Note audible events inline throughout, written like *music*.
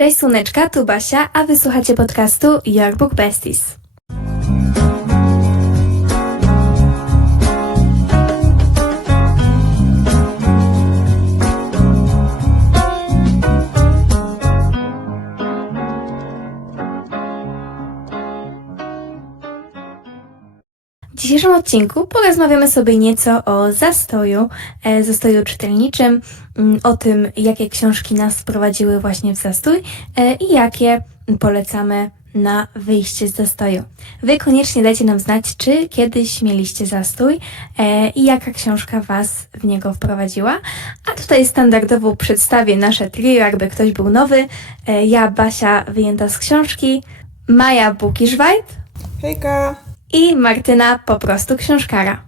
Cześć Słoneczka, tu Basia, a wysłuchacie podcastu Your Book Besties. Dzisiejszym odcinku porozmawiamy sobie nieco o zastoju, e, zastoju czytelniczym, mm, o tym, jakie książki nas wprowadziły właśnie w zastój e, i jakie polecamy na wyjście z zastoju. Wy koniecznie dajcie nam znać, czy kiedyś mieliście zastój e, i jaka książka Was w niego wprowadziła. A tutaj standardowo przedstawię nasze trio, jakby ktoś był nowy. E, ja, Basia, wyjęta z książki, Maja Bukiszwajt Hejka! I Martyna, po prostu książkara.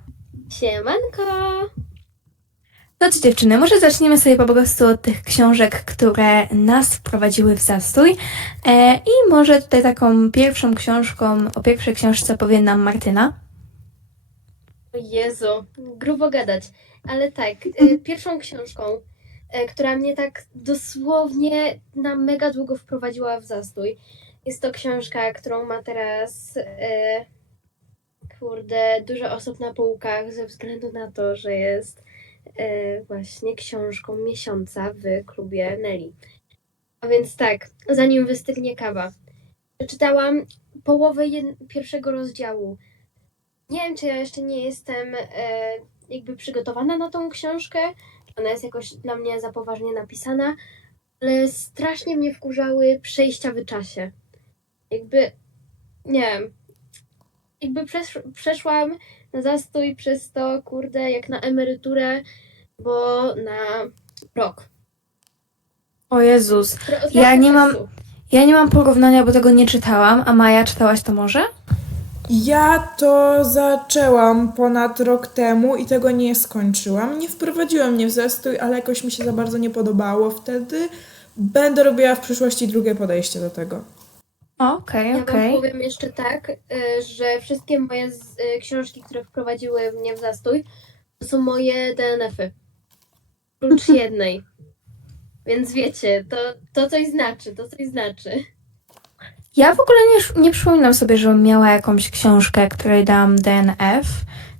Siemanko! No to dziewczyny, może zaczniemy sobie po prostu od tych książek, które nas wprowadziły w zastój. E, I może tutaj taką pierwszą książką, o pierwszej książce powie nam Martyna. O Jezu, grubo gadać. Ale tak, y, pierwszą książką, y, która mnie tak dosłownie na mega długo wprowadziła w zastój, jest to książka, którą ma teraz y, kurde, dużo osób na półkach ze względu na to, że jest y, właśnie książką miesiąca w klubie Nelly. A więc tak, zanim wystygnie kawa. Przeczytałam połowę pierwszego rozdziału. Nie wiem, czy ja jeszcze nie jestem e, jakby przygotowana na tą książkę. Ona jest jakoś dla mnie za poważnie napisana, ale strasznie mnie wkurzały przejścia w czasie. Jakby, nie wiem, jakby przesz, przeszłam na zastój przez to, kurde, jak na emeryturę, bo na rok. O Jezus, Tro- Ja nie mam- czasu. ja nie mam porównania, bo tego nie czytałam, a Maja, czytałaś to może? Ja to zaczęłam ponad rok temu i tego nie skończyłam. Nie wprowadziło mnie w zastój, ale jakoś mi się za bardzo nie podobało wtedy. Będę robiła w przyszłości drugie podejście do tego. Okej, Ja okej. wam powiem jeszcze tak, y, że wszystkie moje z, y, książki, które wprowadziły mnie w zastój, to są moje DNF-y. Prócz *laughs* jednej. Więc wiecie, to, to coś znaczy, to coś znaczy. Ja w ogóle nie, nie przypominam sobie, żebym miała jakąś książkę, której dałam DNF.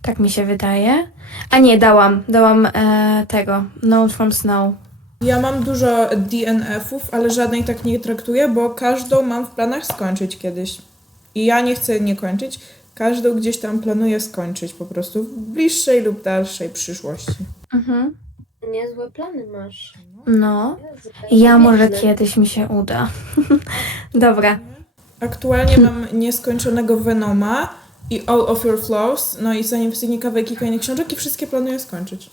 Tak mi się wydaje. A nie, dałam. Dałam e, tego. Note from Snow. Ja mam dużo DNF-ów, ale żadnej tak nie traktuję, bo każdą mam w planach skończyć kiedyś. I ja nie chcę nie kończyć. Każdą gdzieś tam planuję skończyć po prostu w bliższej lub dalszej przyszłości. Mhm. Niezłe plany masz. No. Ja może kiedyś mi się uda. *laughs* Dobra. Aktualnie mam nieskończonego Venoma i All of Your Flaws, no i zanim wystygnie kawałek kilka innych książek i wszystkie planuję skończyć.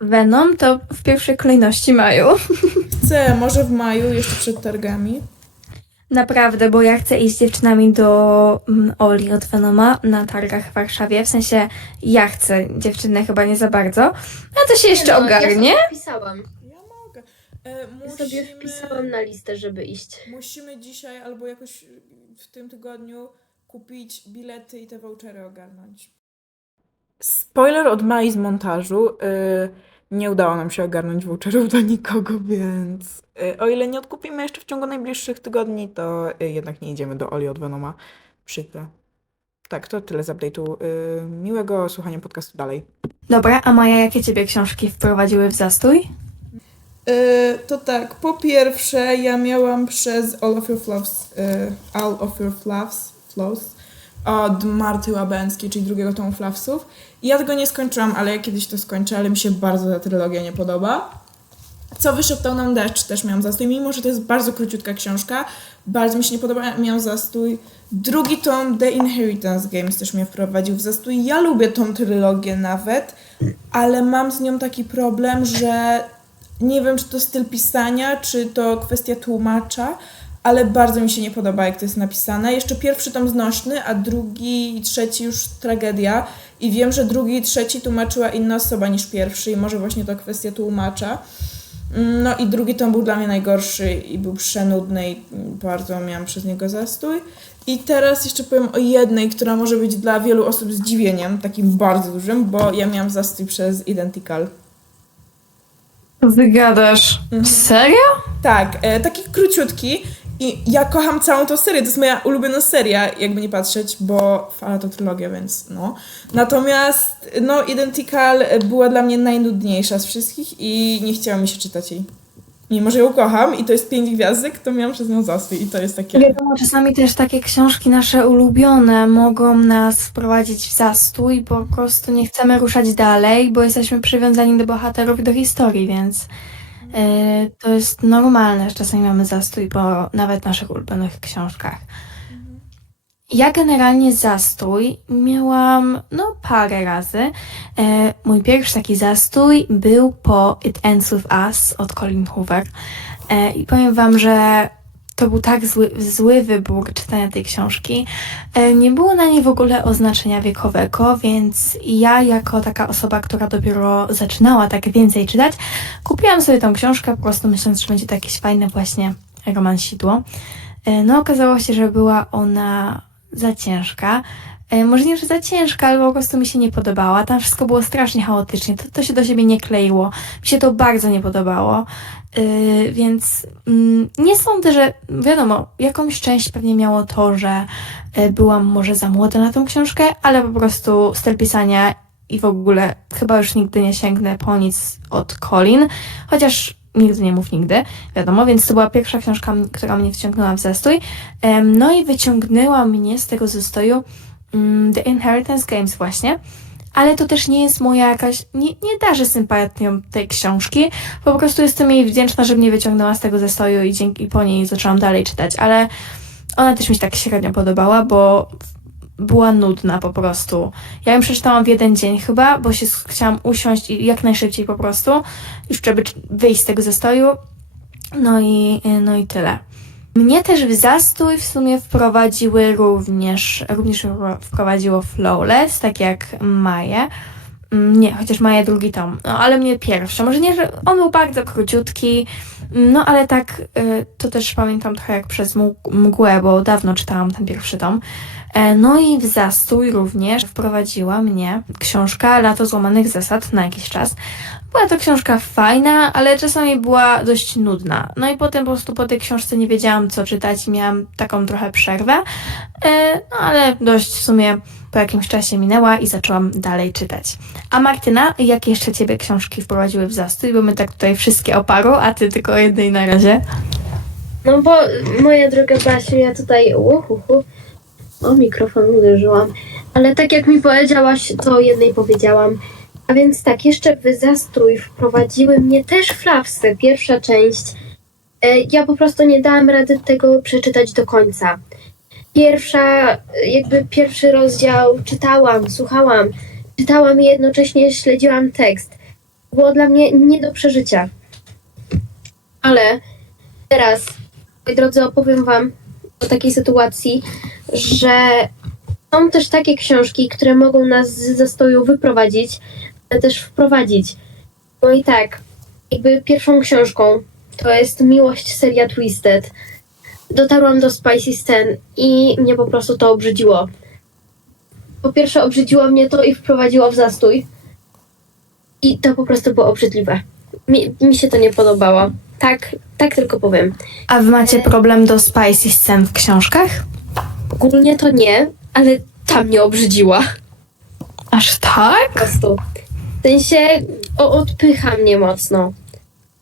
Venom to w pierwszej kolejności maju. *laughs* Chcę może w maju, jeszcze przed targami. Naprawdę, bo ja chcę iść z dziewczynami do mm, Oli od Venoma na targach w Warszawie. W sensie ja chcę, dziewczyny chyba nie za bardzo. A to się jeszcze Nie no, ogarnie. Ja sobie wpisałam. Ja mogę. E, Ja sobie wpisałam na listę, żeby iść. musimy dzisiaj albo jakoś w tym tygodniu kupić bilety i te vouchery ogarnąć. Spoiler od Mai z montażu. y, nie udało nam się ogarnąć voucherów do nikogo, więc y, o ile nie odkupimy jeszcze w ciągu najbliższych tygodni, to y, jednak nie idziemy do Oli od Venoma. Przykre. Tak, to tyle z update'u. Y, miłego słuchania podcastu dalej. Dobra, a Maja, jakie ciebie książki wprowadziły w zastój? Y, to tak, po pierwsze, ja miałam przez All of Your Flaws, y, All of Your Flaws, Flaws od Marty Łabęckiej, czyli drugiego tomu Flawsów. Ja tego nie skończyłam, ale ja kiedyś to skończę, ale mi się bardzo ta trylogia nie podoba. Co wyszeptał nam deszcz, też miałam zastój, mimo że to jest bardzo króciutka książka, bardzo mi się nie podoba, miałam zastój. Drugi tom The Inheritance Games też mnie wprowadził w zastój. Ja lubię tą trylogię nawet, ale mam z nią taki problem, że nie wiem, czy to styl pisania, czy to kwestia tłumacza, ale bardzo mi się nie podoba, jak to jest napisane. Jeszcze pierwszy tom znośny, a drugi i trzeci już tragedia. I wiem, że drugi i trzeci tłumaczyła inna osoba niż pierwszy i może właśnie to kwestia tłumacza. Mm, No i drugi tom był dla mnie najgorszy i był przenudny i bardzo miałam przez niego zastój. I teraz jeszcze powiem o jednej, która może być dla wielu osób zdziwieniem, takim bardzo dużym, bo ja miałam zastój przez Identical. Wygadasz. Mhm. Serio? Tak, e, taki króciutki i ja kocham całą tą serię, to jest moja ulubiona seria, jakby nie patrzeć, bo Fala to trylogia, więc no. Natomiast, no, Identical była dla mnie najnudniejsza z wszystkich i nie chciało mi się czytać jej. Mimo, że ją kocham i to jest pięć gwiazdek, to miałam przez nią zastój i to jest takie... Wiadomo, czasami też takie książki nasze ulubione mogą nas wprowadzić w zastój, bo po prostu nie chcemy ruszać dalej, bo jesteśmy przywiązani do bohaterów i do historii, więc to jest normalne, że czasami mamy zastój po nawet naszych ulubionych książkach. Ja generalnie zastój miałam no parę razy. E, mój pierwszy taki zastój był po It Ends With Us od Colin Hoover. E, I powiem wam, że to był tak zły, zły wybór czytania tej książki. E, Nie było na niej w ogóle oznaczenia wiekowego, więc ja, jako taka osoba, która dopiero zaczynała tak więcej czytać, kupiłam sobie tą książkę po prostu myśląc, że będzie to jakieś fajne właśnie romansidło. E, No, okazało się, że była ona za ciężka. E, Może nie, że za ciężka, ale po prostu mi się nie podobała. Tam wszystko było strasznie chaotycznie. To, to się do siebie nie kleiło. Mi się to bardzo nie podobało. Yy, więc mm, nie sądzę, że wiadomo, jakąś część pewnie miało to, że y, byłam może za młoda na tą książkę, ale po prostu styl pisania i w ogóle chyba już nigdy nie sięgnę po nic od Colin, chociaż nigdy nie mów nigdy, wiadomo, więc to była pierwsza książka, która mnie wciągnęła w zastój. Em, no i wyciągnęła mnie z tego zastoju The Inheritance Games właśnie, ale to też nie jest moja jakaś, nie, nie darzę sympatią tej książki, po prostu jestem jej wdzięczna, że mnie wyciągnęła z tego zastoju i dzięki po niej zaczęłam dalej czytać, ale ona też mi się tak średnio podobała, bo była nudna po prostu. Ja ją przeczytałam w jeden dzień chyba, bo się chciałam usiąść i jak najszybciej po prostu, już żeby wyjść z tego zastoju. No i, no i tyle. Mnie też w zastój w sumie wprowadziły również, również wprowadziło Flawless, tak jak Maję. Mm, Nie, chociaż Maja drugi tom, no ale mnie pierwszy. Może nie, że on był bardzo króciutki, no ale tak, y, to też pamiętam trochę jak przez mg- mgłę, bo dawno czytałam ten pierwszy tom. E, No i w zastój również wprowadziła mnie książka Lato złamanych zasad na jakiś czas. Była to książka fajna, ale czasami była dość nudna. No i potem po prostu po tej książce nie wiedziałam co czytać miałam taką trochę przerwę. E, No ale dość w sumie po jakimś czasie minęła i zaczęłam dalej czytać. A Martyna, jakie jeszcze ciebie książki wprowadziły w zastój? Bo my tak tutaj wszystkie o a ty tylko o jednej na razie. No bo moja droga Basiu, ja tutaj uhuhu, o mikrofon uderzyłam, ale tak jak mi powiedziałaś, to jednej powiedziałam. A więc tak, jeszcze w zastój wprowadziły mnie też flawsy, pierwsza część. E, Ja po prostu nie dałam rady tego przeczytać do końca. Pierwsza, jakby pierwszy rozdział czytałam, słuchałam, czytałam i jednocześnie śledziłam tekst. Było dla mnie nie do przeżycia. Ale teraz moi drodzy, opowiem Wam o takiej sytuacji, że są też takie książki, które mogą nas z zastoju wyprowadzić, ale też wprowadzić. No i tak, jakby pierwszą książką to jest Miłość seria Twisted. Dotarłam do Spicy Stan i mnie po prostu to obrzydziło. Po pierwsze obrzydziło mnie to i wprowadziło w zastój. I to po prostu było obrzydliwe. Mi, mi się to nie podobało. Tak, tak tylko powiem. A wy macie problem do spicy scen w książkach? Ogólnie to nie, ale ta mnie obrzydziła Aż tak? po prostu. W sensie o, odpycha mnie mocno.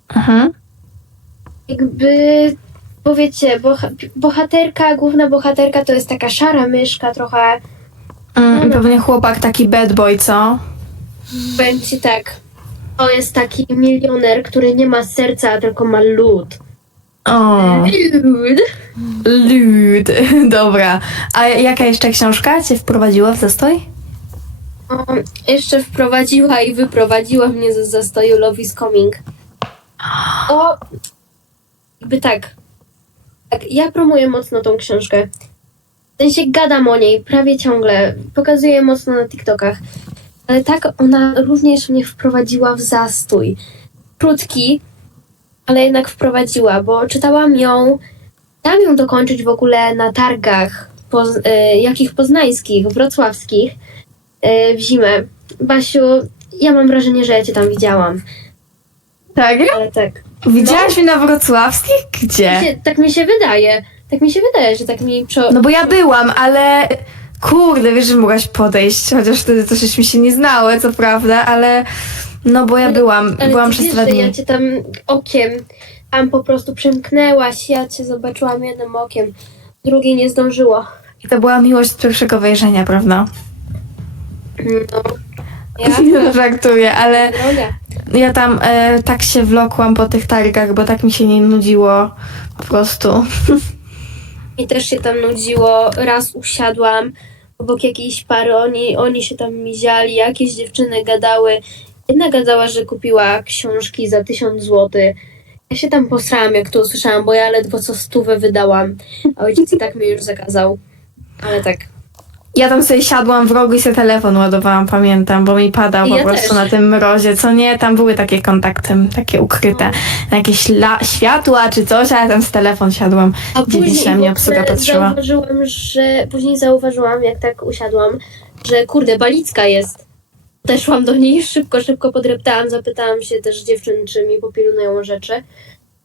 Mhm. Jakby, powiecie, boha, bohaterka, główna bohaterka to jest taka szara myszka trochę. Mm, pewnie chłopak taki bad boy, co? Ci tak, to jest taki milioner, który nie ma serca, tylko ma lód. O, Lód. lud. *laughs* Dobra. A jaka jeszcze książka cię wprowadziła w zastój? O, jeszcze wprowadziła i wyprowadziła mnie ze zastoju Love is Coming. O, jakby tak. Tak, ja promuję mocno tą książkę. W sensie gadam o niej prawie ciągle. Pokazuję mocno na TikTokach. Ale tak ona również mnie wprowadziła w zastój. Krótki, ale jednak wprowadziła, bo czytałam ją, dam ją dokończyć w ogóle na targach, poz, e, jakich poznańskich, wrocławskich e, w zimę. Basiu, ja mam wrażenie, że ja cię tam widziałam. Tak? Ale tak. Widziałaś mnie na wrocławskich? Gdzie? Się- Tak mi się wydaje. Tak mi się wydaje, że tak mi prze... No bo ja byłam, ale kurde, wiesz, że mogłaś podejść, chociaż wtedy to żeśmy się nie znały, co prawda, ale no bo ja Ale- byłam, Ale byłam ty przez wiesz, dwa dni. ja cię tam okiem, tam po prostu przymknęłaś, ja cię zobaczyłam jednym okiem, drugie nie zdążyło. I to była miłość z pierwszego wejrzenia, prawda? No. Ja? *laughs* Żartuję, ale Droga. Ja tam e, tak się wlokłam po tych targach, bo tak mi się nie nudziło po prostu. Mi też się tam nudziło, raz usiadłam obok jakiejś pary, oni, oni się tam miziali, jakieś dziewczyny gadały. Jedna gadała, że kupiła książki za tysiąc złotych. Ja się tam posrałam, jak to usłyszałam, bo ja ledwo co stówę wydałam, a ojciec i tak mi już zakazał. Ale tak, Ja tam sobie siadłam w rogu i sobie telefon ładowałam, pamiętam, bo mi padał po ja prostu też. na tym mrozie, co nie, tam były takie kontakty, takie ukryte, na jakieś la- światła czy coś, a ja tam z telefon siadłam. A później na mnie obsługa patrzyła. zauważyłam, że później zauważyłam, jak tak usiadłam, że kurde, Balicka jest. Podeszłam do niej, szybko, szybko podreptałam, zapytałam się też dziewczyn, czy mi popilnują rzeczy.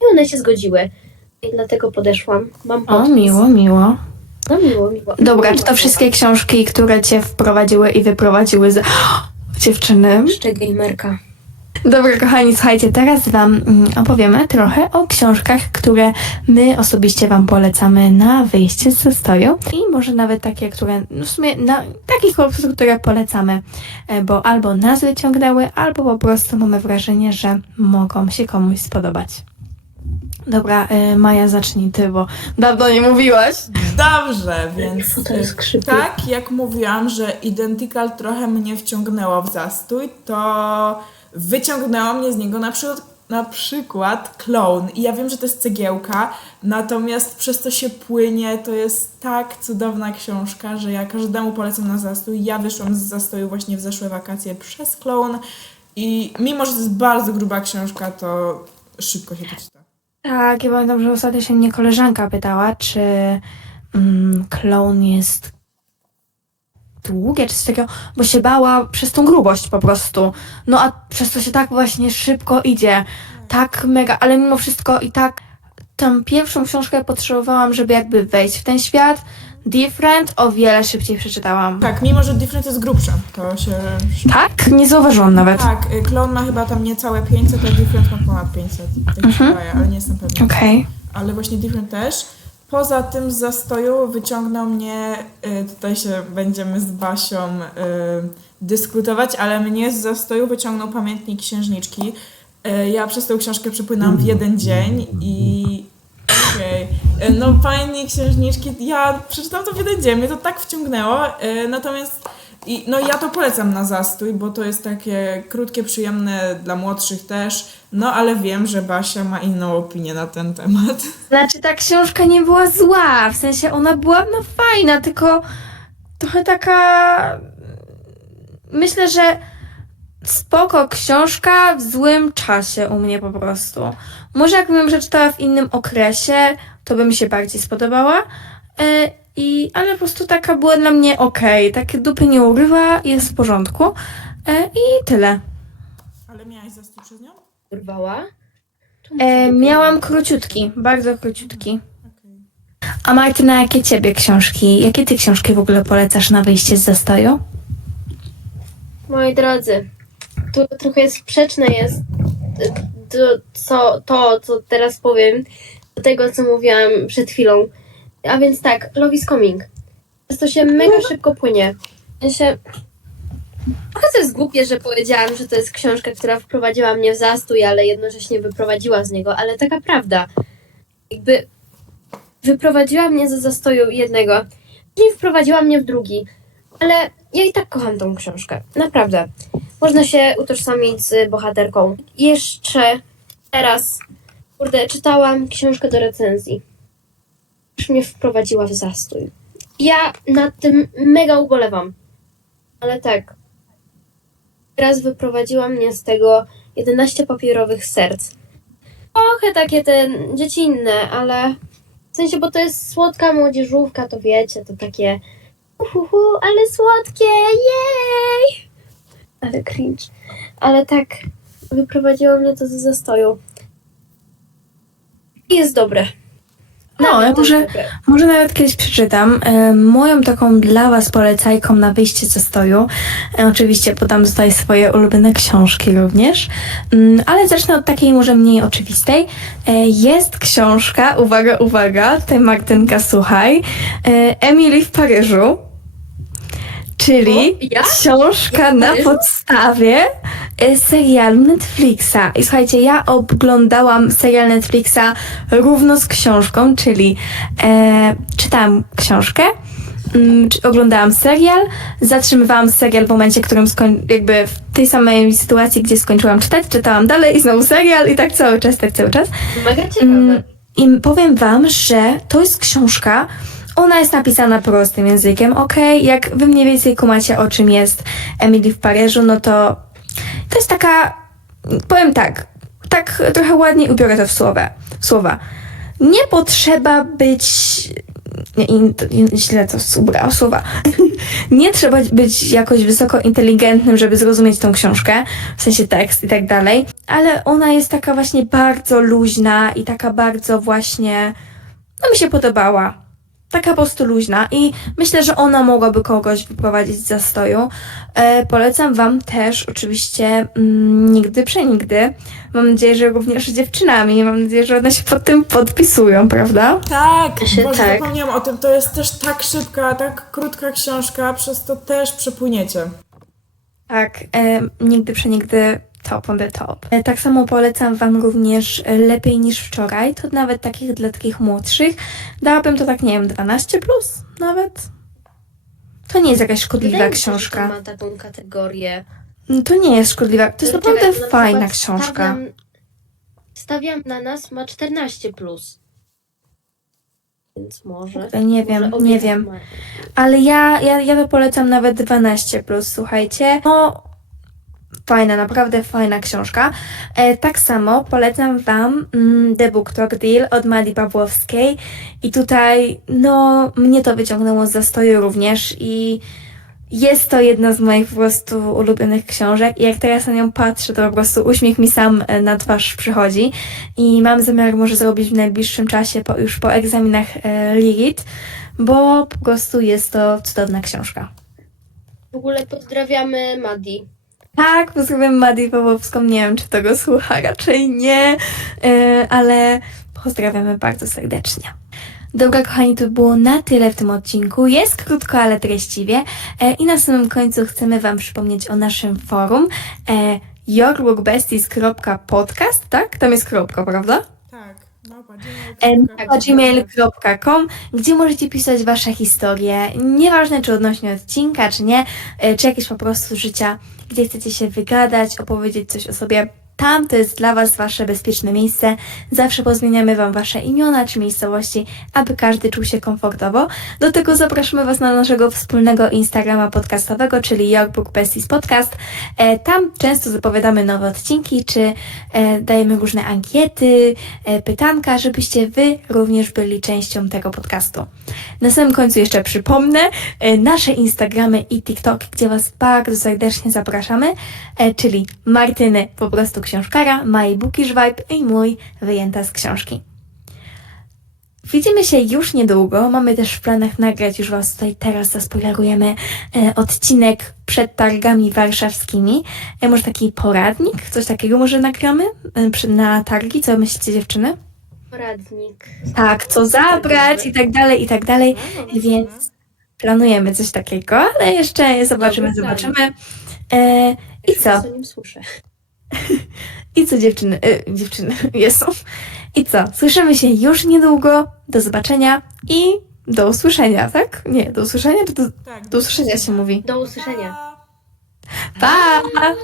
I one się zgodziły. I dlatego podeszłam. Mam O, podpis. miło, miło. No miło, miło. Dobra, czy to wszystkie książki, które cię wprowadziły i wyprowadziły z... *gasps* Dziewczyny. Jeszcze gamerka. Dobra, kochani, słuchajcie, teraz Wam mm, opowiemy trochę o książkach, które my osobiście Wam polecamy na wyjście z zastoju i może nawet takie, które, no w sumie, na, takich po prostu, które polecamy, e, bo albo nas wyciągnęły, albo po prostu mamy wrażenie, że mogą się komuś spodobać. Dobra, e, Maja, zacznij Ty, bo dawno nie mówiłaś. Dobrze, więc To jest skrzypie. tak jak mówiłam, że Identical trochę mnie wciągnęło w zastój, to wyciągnęło mnie z niego na przykład, na przykład Clone. I ja wiem, że to jest cegiełka, natomiast przez to się płynie, to jest tak cudowna książka, że ja każdemu polecam na zastój. Ja wyszłam z zastoju właśnie w zeszłe wakacje przez Clone i mimo, że to jest bardzo gruba książka, to szybko się to czyta. Tak, ja pamiętam, że ostatnio się mnie koleżanka pytała, czy mm, klon jest długie, czy coś takiego, bo się bała przez tą grubość po prostu. No a przez to się tak właśnie szybko idzie. Tak mega, ale mimo wszystko i tak tą pierwszą książkę potrzebowałam, żeby jakby wejść w ten świat. Different o wiele szybciej przeczytałam. Tak, mimo, że Different jest grubsza, to się Tak? Nie zauważyłam nawet. Tak, y, Klon ma chyba tam niecałe 500, a Different ma ponad 500. Tak mi się wydaje, ale nie jestem pewna. Okej. Ale właśnie Different też. Poza tym z zastoju wyciągnął mnie, y, tutaj się będziemy z Basią y, dyskutować, ale mnie z zastoju wyciągnął pamiętnik księżniczki. Y, ja przez tę książkę przepłynęłam w jeden dzień i No pamiętnik księżniczki, ja przeczytałam to w jeden dzień, mnie to tak wciągnęło, y, natomiast i, no ja to polecam na zastój, bo to jest takie krótkie, przyjemne dla młodszych też, no ale wiem, że Basia ma inną opinię na ten temat. *laughs* Znaczy ta książka nie była zła, w sensie ona była no fajna, tylko trochę taka... Myślę, że spoko książka w złym czasie u mnie po prostu. Może jakbym przeczytała w innym okresie, to by mi się bardziej spodobała. E, i, ale po prostu taka była dla mnie okej, takie dupy nie urywa, jest w porządku. E, I tyle. Ale miałaś zastój przez nią? Urwała? E, miałam króciutki, bardzo króciutki. Okej. A Martyna, jakie ciebie książki, jakie ty książki w ogóle polecasz na wyjście z zastoju? Moi drodzy, tu trochę jest sprzeczne jest to, co, to, co teraz powiem, do tego, co mówiłam przed chwilą. A więc tak, Love is Coming. To się mega szybko płynie. Ja się... Trochę to jest głupie, że powiedziałam, że to jest książka, która wprowadziła mnie w zastój, ale jednocześnie wyprowadziła z niego, ale taka prawda. Jakby wyprowadziła mnie ze zastoju jednego, później wprowadziła mnie w drugi. Ale ja i tak kocham tą książkę. Naprawdę. Można się utożsamić z bohaterką. Jeszcze teraz, kurde, czytałam książkę do recenzji. Już mnie wprowadziła w zastój. Ja nad tym mega ubolewam. Ale tak. Teraz wyprowadziła mnie z tego 11 papierowych serc. Trochę takie te dziecinne, ale w sensie, bo to jest słodka młodzieżówka, to wiecie, to takie uhuhu, ale słodkie, jej! Ale cringe. Ale tak, wyprowadziło mnie to ze zastoju. Jest dobre. No, ja może, może nawet kiedyś przeczytam. E, moją taką dla Was polecajką na wyjście ze stoju. E, oczywiście podam tutaj swoje ulubione książki również. Mm, ale zacznę od takiej może mniej oczywistej. E, jest książka, uwaga, uwaga, ty Martynka, słuchaj. Emily w Paryżu. Czyli ja? książka Ja na podstawie e, serialu Netflixa. I słuchajcie, ja oglądałam serial Netflixa równo z książką, czyli e, czytałam książkę, mm, czy- oglądałam serial, zatrzymywałam serial w momencie, w którym skoń, jakby w tej samej sytuacji, gdzie skończyłam czytać, czytałam dalej i znowu serial i tak cały czas, tak cały czas. Mega ciekawe. Mm, I powiem wam, że to jest książka, ona jest napisana prostym językiem, okej? Jak wy mniej więcej kumacie o czym jest Emily w Paryżu, no to to jest taka, powiem tak, tak trochę ładnie ubiorę to w słowa. Słowa. Nie potrzeba być, nie, in, źle to ubrałam słowa. *laughs* nie trzeba być jakoś wysoko inteligentnym, żeby zrozumieć tą książkę, w sensie tekst i tak dalej, ale ona jest taka właśnie bardzo luźna i taka bardzo właśnie, no mi się podobała. Taka po prostu luźna i myślę, że ona mogłaby kogoś wyprowadzić z zastoju. E, polecam Wam też oczywiście mm, Nigdy Przenigdy. Mam nadzieję, że również z dziewczynami. Mam nadzieję, że one się pod tym podpisują, prawda? Tak, Ja się- bo tak. zapomniałam o tym. To jest też tak szybka, tak krótka książka, przez to też przepłyniecie. Tak, e, Nigdy Przenigdy top on the top. E, tak samo polecam Wam również e, Lepiej niż wczoraj. To nawet takich dla takich młodszych. Dałabym to tak, nie wiem, 12 plus nawet. To nie jest jakaś szkodliwa Wydaje mi się, że książka. To ma taką kategorię. No To nie jest szkodliwa. To jest Czekaj, naprawdę na fajna przykład książka. Stawiam, stawiam na nas ma 14 plus. Więc może. Nie wiem, może obie nie tak wiem. mają. Ale ja, ja, ja to polecam nawet 12 plus, słuchajcie. No, fajna, naprawdę fajna książka. E, tak samo polecam Wam mm, The Book Talk Deal od Madi Pawłowskiej. I tutaj, no, mnie to wyciągnęło z zastoju również i jest to jedna z moich po prostu ulubionych książek i jak teraz na nią patrzę, to po prostu uśmiech mi sam e, na twarz przychodzi i mam zamiar może zrobić w najbliższym czasie, po, już po egzaminach e, Lilith, bo po prostu jest to cudowna książka. W ogóle pozdrawiamy Madi. Tak, pozdrawiam Madi Pawłowską, nie wiem czy tego słucha, raczej nie, e, ale pozdrawiamy bardzo serdecznie. Dobra, kochani, to było na tyle w tym odcinku. Jest krótko, ale treściwie. E, I na samym końcu chcemy Wam przypomnieć o naszym forum e, yourbookbesties.podcast, tak? Tam jest kropka, prawda? Tak. Em, gmail.com. gdzie możecie pisać Wasze historie, nieważne czy odnośnie odcinka, czy nie, czy jakieś po prostu życia, gdzie chcecie się wygadać, opowiedzieć coś o sobie. Tam to jest dla Was Wasze bezpieczne miejsce. Zawsze pozmieniamy Wam Wasze imiona czy miejscowości, aby każdy czuł się komfortowo. Do tego zapraszamy Was na naszego wspólnego Instagrama podcastowego, czyli Yorkbook Besties Podcast. E, tam często zapowiadamy nowe odcinki, czy e, dajemy różne ankiety, e, pytanka, żebyście Wy również byli częścią tego podcastu. Na samym końcu jeszcze przypomnę e, nasze Instagramy i TikTok, gdzie Was bardzo serdecznie zapraszamy, e, czyli Martyny po prostu książkara, Bookish Vibe i mój wyjęta z książki. Widzimy się już niedługo. Mamy też w planach nagrać, już Was tutaj teraz zaspoilerujemy, e, odcinek przed targami warszawskimi. E, może taki poradnik, coś takiego może nagramy e, przy- na targi. Co myślicie dziewczyny? Poradnik. Tak, co zabrać i tak dalej, i tak dalej. No, Więc planujemy coś takiego, ale jeszcze zobaczymy, zobaczymy. E, I co? I co dziewczyny? E, dziewczyny, *laughs* jest. I co? Słyszymy się już niedługo. Do zobaczenia i do usłyszenia, tak? Nie, do usłyszenia czy do, Tak, do usłyszenia się mówi? Do usłyszenia. Pa! Pa!